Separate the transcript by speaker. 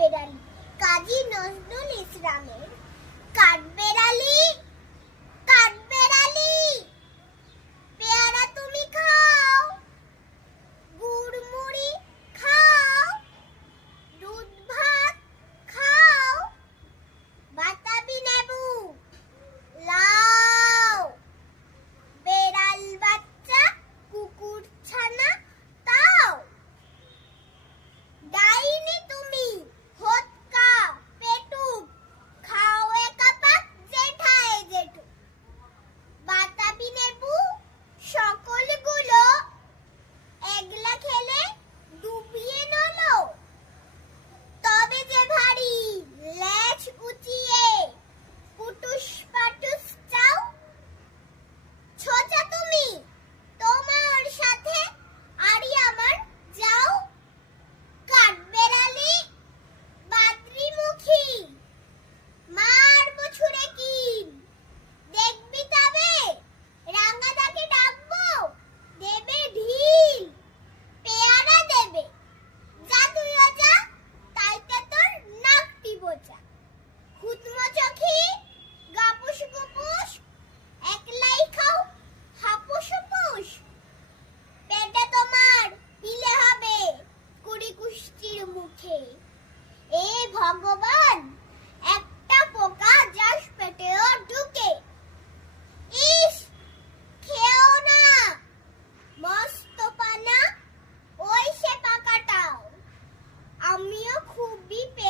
Speaker 1: বেড়ান কাজী নজরুল ইসলামের এ ভগবান, একটা পোকা যাস পেটেও ঢুকে। ইস, খেও না। মস্ত পানা, ওই সে পাকাটাও। আমিও খুবই পে